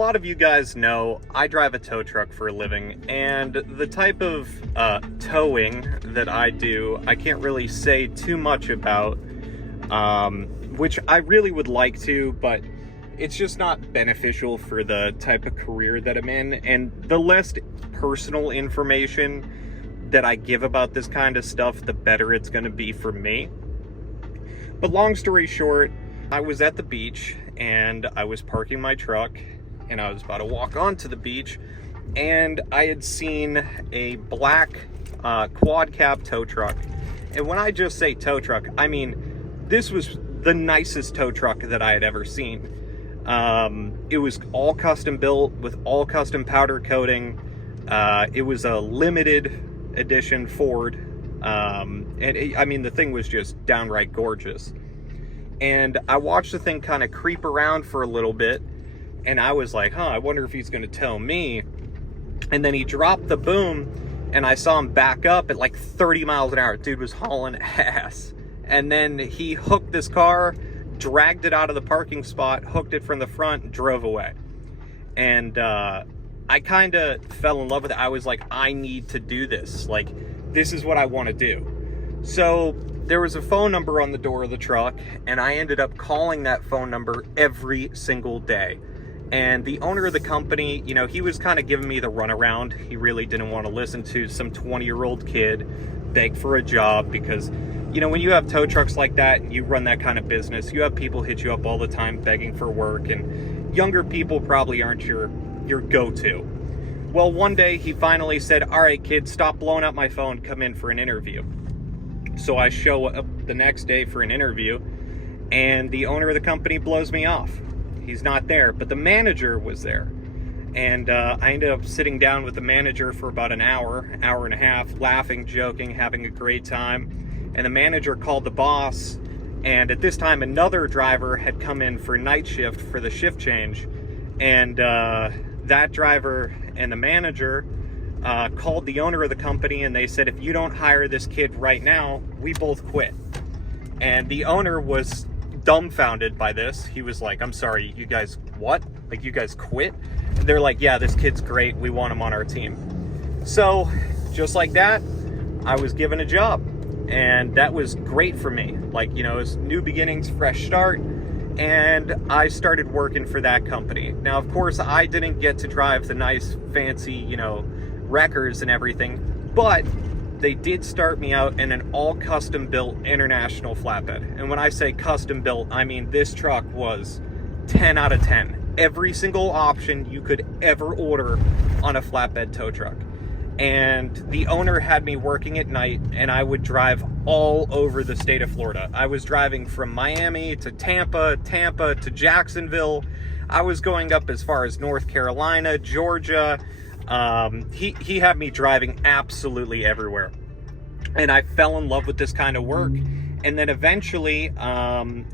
A lot of you guys know I drive a tow truck for a living, and the type of towing that I do, I can't really say too much about, which I really would like to, but it's just not beneficial for the type of career that I'm in, and the less personal information that I give about this kind of stuff, the better it's going to be for me. But long story short, I was at the beach, and I was parking my truck, and I was about to walk onto the beach, and I had seen a black quad cab tow truck. And when I just say tow truck, I mean this was the nicest tow truck that I had ever seen. It was all custom built with all custom powder coating. It was a limited edition Ford, and I mean the thing was just downright gorgeous. And I watched the thing kind of creep around for a little bit, and I was like, I wonder if he's going to tow me. And then he dropped the boom, and I saw him back up at like 30 miles an hour. Dude was hauling ass. And then he hooked this car, dragged it out of the parking spot, hooked it from the front, and drove away. And I kind of fell in love with it. I was like, I need to do this. Like, this is what I want to do. So there was a phone number on the door of the truck, and I ended up calling that phone number every single day. And the owner of the company, you know, he was kind of giving me the runaround. He really didn't want to listen to some 20-year-old kid beg for a job because, you know, when you have tow trucks like that and you run that kind of business, you have people hit you up all the time begging for work, and younger people probably aren't your go-to. Well, one day he finally said, all right, kid, stop blowing up my phone, come in for an interview. So I show up the next day for an interview, and the owner of the company blows me off. He's not there, but the manager was there. And I ended up sitting down with the manager for about an hour and a half, laughing, joking, having a great time. And the manager called the boss, and at this time another driver had come in for night shift for the shift change. And that driver and the manager called the owner of the company, and they said, if you don't hire this kid right now, we both quit. And the owner was dumbfounded by this. He was like, I'm sorry, you guys what? Like, you guys quit? And they're like, yeah, this kid's great, we want him on our team. So just like that, I was given a job, and that was great for me. Like, you know, it was new beginnings, fresh start, and I started working for that company. Now, of course, I didn't get to drive the nice fancy, you know, wreckers and everything, but they did start me out in an all custom built international flatbed. And when I say custom built, I mean this truck was 10 out of 10. Every single option you could ever order on a flatbed tow truck. And the owner had me working at night, and I would drive all over the state of Florida. I was driving from Miami to Tampa to Jacksonville. I was going up as far as North Carolina, Georgia. He had me driving absolutely everywhere, and I fell in love with this kind of work. And then eventually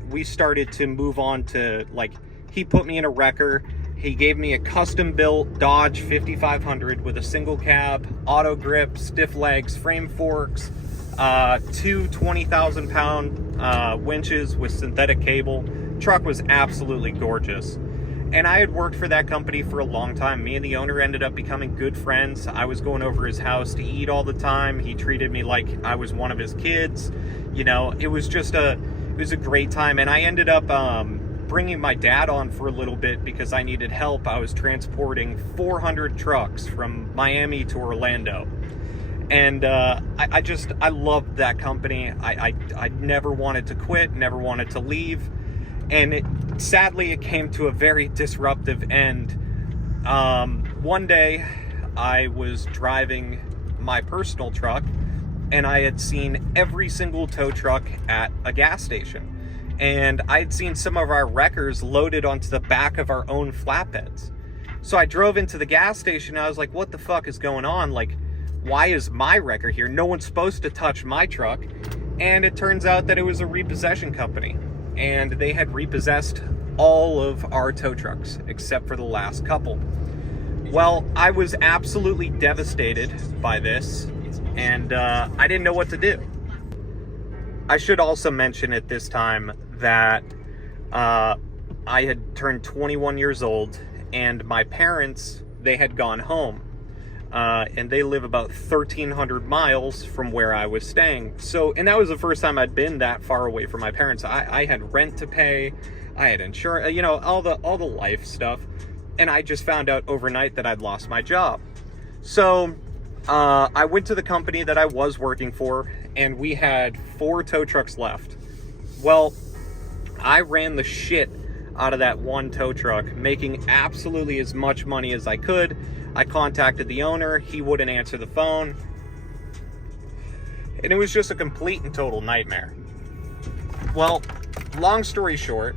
we started to move on to, like, he put me in a wrecker. He gave me a custom built Dodge 5500 with a single cab, auto grip, stiff legs, frame forks, two 20,000 pound winches with synthetic cable. Truck was absolutely gorgeous. And I had worked for that company for a long time. Me and the owner ended up becoming good friends. I was going over his house to eat all the time. He treated me like I was one of his kids. You know, it was a great time. And I ended up bringing my dad on for a little bit because I needed help. I was transporting 400 trucks from Miami to Orlando. And I loved that company. I never wanted to quit, never wanted to leave. And sadly, it came to a very disruptive end. One day, I was driving my personal truck, and I had seen every single tow truck at a gas station. And I had seen some of our wreckers loaded onto the back of our own flatbeds. So I drove into the gas station, and I was like, what the fuck is going on? Like, why is my wrecker here? No one's supposed to touch my truck. And it turns out that it was a repossession company. And they had repossessed all of our tow trucks, except for the last couple. Well, I was absolutely devastated by this, and I didn't know what to do. I should also mention at this time that I had turned 21 years old, and my parents, they had gone home. And they live about 1,300 miles from where I was staying. So, and that was the first time I'd been that far away from my parents. I had rent to pay, I had insurance, you know, all the life stuff. And I just found out overnight that I'd lost my job. So, I went to the company that I was working for, and we had 4 tow trucks left. Well, I ran the shit out of that one tow truck, making absolutely as much money as I could. I contacted the owner, he wouldn't answer the phone, and it was just a complete and total nightmare. Well, long story short,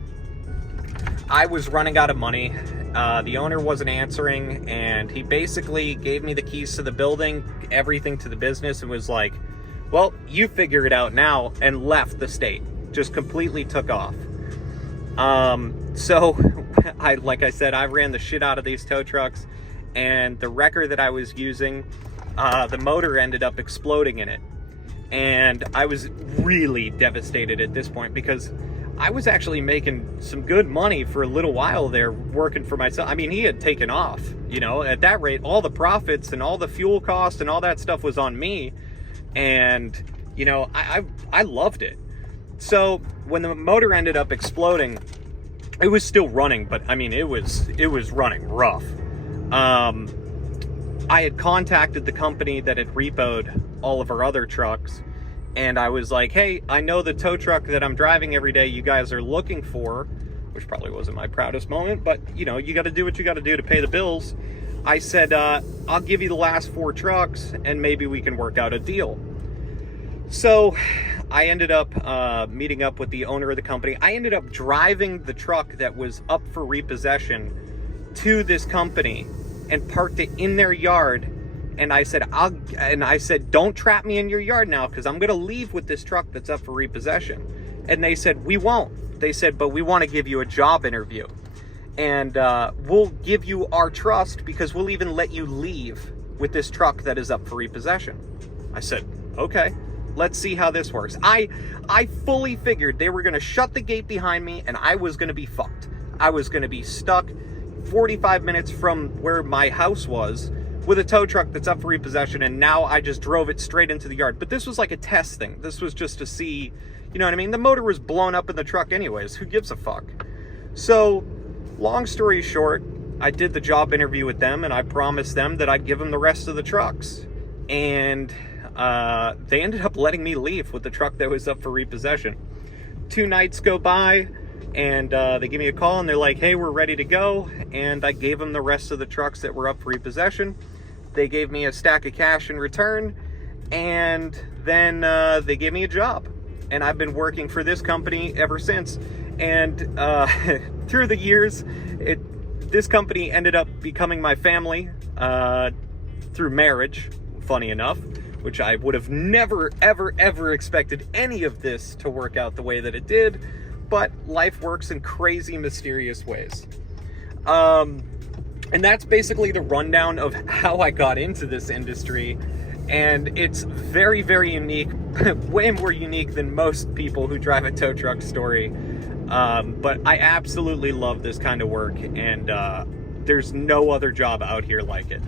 I was running out of money. The owner wasn't answering, and he basically gave me the keys to the building, everything to the business, and was like, well, you figure it out now, and left the state. Just completely took off. So, like I said, I ran the shit out of these tow trucks, and the wrecker that I was using, the motor ended up exploding in it. And I was really devastated at this point, because I was actually making some good money for a little while there working for myself. I mean, he had taken off, you know, at that rate, all the profits and all the fuel costs and all that stuff was on me. And, you know, I loved it. So when the motor ended up exploding, it was still running, but I mean, it was running rough. I had contacted the company that had repoed all of our other trucks, and I was like, hey, I know the tow truck that I'm driving every day you guys are looking for, which probably wasn't my proudest moment, but you know, you got to do what you got to do to pay the bills. I said, I'll give you the last 4 trucks and maybe we can work out a deal. So I ended up meeting up with the owner of the company. I ended up driving the truck that was up for repossession to this company and parked it in their yard. And I said, don't trap me in your yard now, because I'm going to leave with this truck that's up for repossession. And they said, we won't. They said, but we want to give you a job interview. And we'll give you our trust, because we'll even let you leave with this truck that is up for repossession. I said, okay, let's see how this works. I fully figured they were going to shut the gate behind me and I was going to be fucked. I was going to be stuck 45 minutes from where my house was with a tow truck that's up for repossession, and now I just drove it straight into the yard. But this was like a test thing. This was just to see, you know what I mean? The motor was blown up in the truck anyways. Who gives a fuck? So, long story short, I did the job interview with them, and I promised them that I'd give them the rest of the trucks. And they ended up letting me leave with the truck that was up for repossession. 2 nights go by, and they give me a call, and they're like, hey, we're ready to go. And I gave them the rest of the trucks that were up for repossession. They gave me a stack of cash in return, and then they gave me a job. And I've been working for this company ever since. And through the years, this company ended up becoming my family through marriage, funny enough, which I would have never, ever, ever expected any of this to work out the way that it did. But life works in crazy, mysterious ways. And that's basically the rundown of how I got into this industry. And it's very, very unique, way more unique than most people who drive a tow truck story. But I absolutely love this kind of work, and there's no other job out here like it.